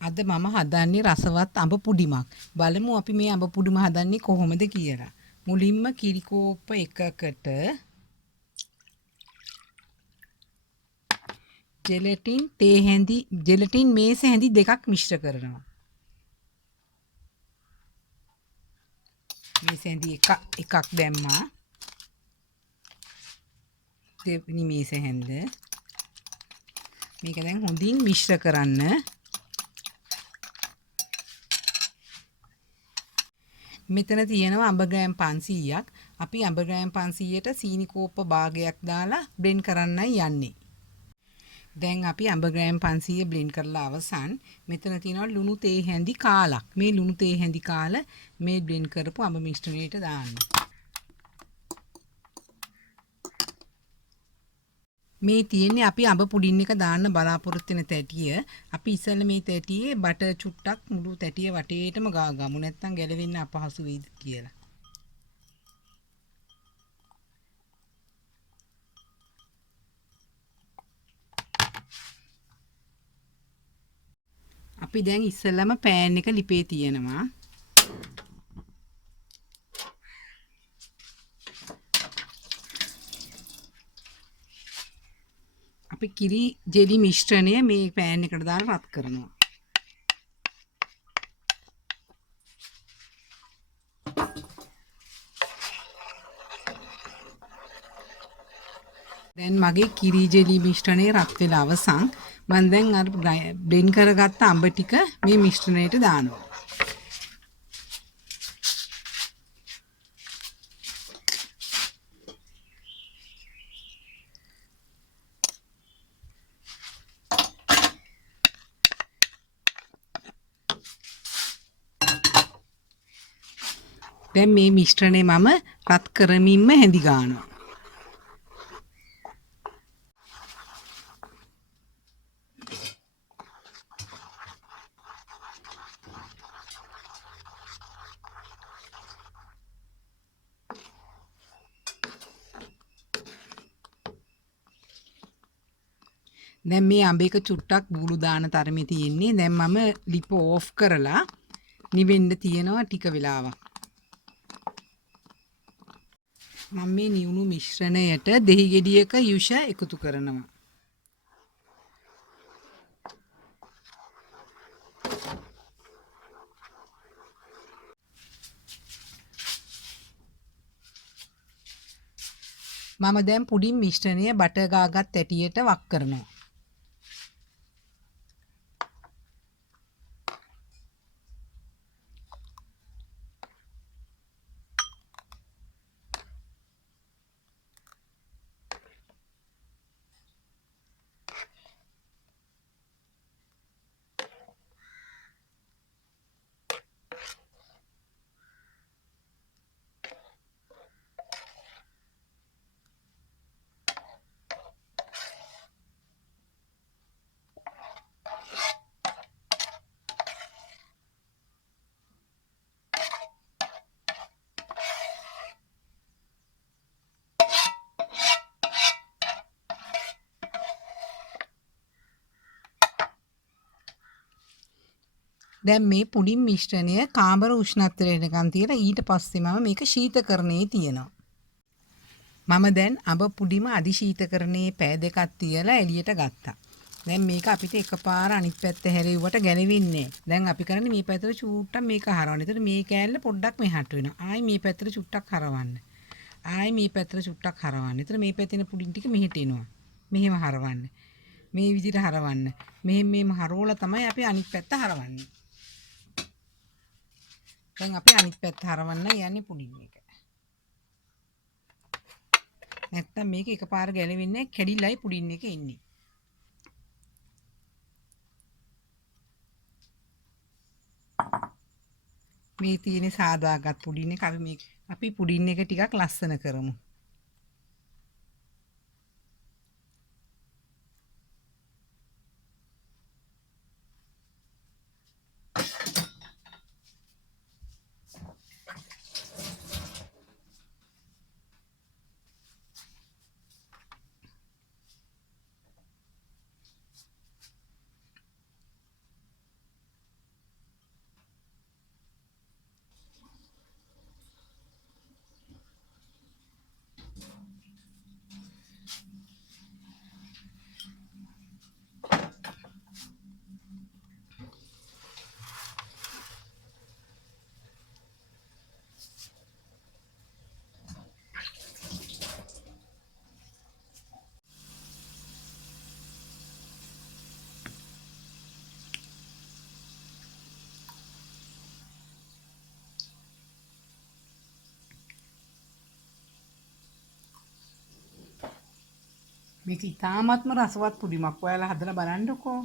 අද මම හදන්නේ රසවත් අඹ පුඩිමක්. බලමු අපි මේ අඹ පුඩිම හදන්නේ කොහොමද කියලා. මුලින්ම කිරි කෝප්ප එකකට ජෙලටින් මේස හැඳි දෙකක් මිශ්‍ර කරනවා. මේස හැඳි එකක් දැම්මා. දෙවෙනි මේස හැඳ. මේක දැන් හොඳින් මිශ්‍ර කරන්න. මෙතන තියෙනවා අඹ ග්‍රෑම් 500ක්. අපි අඹ ග්‍රෑම් 500ට සීනි කෝප්ප භාගයක් දාලා බ්ලෙන්ඩ් කරන්නයි යන්නේ. දැන් අපි අඹ ග්‍රෑම් 500 බ්ලෙන්ඩ් කරලා අවසන්. මෙතන තියෙනවා ලුණු තේ හැඳි කාලක්. මේ ලුණු තේ හැඳි කාල මේ බ්ලෙන්ඩ් කරපු අඹ මිශ්‍රණයට දාන්න. මේ තියෙන්නේ අපි අඹ පුඩින් එක දාන්න බලාපොරොත්තු වෙන තැටිය. අපි ඉස්සෙල්ලා මේ තැටියේ බටර් චුට්ටක් මුළු තැටිය වටේටම ගාගමු. නැත්තම් ගැලවෙන්න අපහසු වෙයිද කියලා. අපි දැන් ඉස්සෙල්ලාම පෑන් එක ලිපේ තියෙනවා. අපි කිරි ජෙලි මිශ්‍රණය මේ පෑන් එකට දාලා රත් කරනවා. දැන් මගේ කිරි ජෙලි මිශ්‍රණය රත් වෙලා අවසන්. මම දැන් අර බ්ලෙන්ඩ් කරගත්ත අඹ ටික මේ මිශ්‍රණයට දානවා. දැන් මේ මිශ්‍රණය මම රත් කරමින්ම හැඳි ගන්නවා. දැන් මේ අඹේක චුට්ටක් බූලු දාන තරමේ තියෙන්නේ. දැන් මම ලිප ඕෆ් කරලා නිවෙන්න තියනවා ටික වෙලාවක්. මම මේ නිවුණු මිශ්‍රණයට දෙහි ගෙඩියක යුෂ එකතු කරනවා. මම දැන් පුඩින් මිශ්‍රණය බටර් ගාගත් තැටියට වක් කරනවා. දැන් මේ පුඩින් මිශ්‍රණය කාමර උෂ්ණත්වයට එනකන් තියලා ඊට පස්සේ මම මේක ශීතකරණයේ තියනවා. මම දැන් අඹ පුඩිම අදි ශීතකරණයේ පැය දෙකක් තියලා එළියට ගත්තා. දැන් මේක අපිට එකපාර අනිත් පැත්ත හැරෙව්වට ගැලවෙන්නේ. දැන් අපි කරන්නේ මේ පැත්තට චූට්ටක් මේක හරවන්න. ඒතර මේ කෑල්ල පොඩ්ඩක් මෙහාට වෙනවා. ආයි මේ පැත්තට චුට්ටක් හරවන්න. ආයි මේ පැත්තට චුට්ටක් හරවන්න. ඒතර මේ පැත්තේ තියෙන පුඩින් ටික මෙහෙට එනවා. මෙහෙම හරවන්න. මේ විදිහට හරවන්න. මෙහෙම හරවලා තමයි අපි අනිත් පැත්ත හරවන්නේ. දැන් අපි අනිත් පැත්ත හරවන්න යන්නේ පුඩින් එක. නැත්තම් මේක එකපාර ගැලවෙන්නේ කැඩිලායි පුඩින් එක එන්නේ. මේ තියෙන සාදාගත් පුඩින් එක අපි පුඩින් එක ටිකක් ලස්සන කරමු. මේක ඉතාමත්ම රසවත් පුඩිමක්. ඔයාලා හදලා බලන්නකෝ.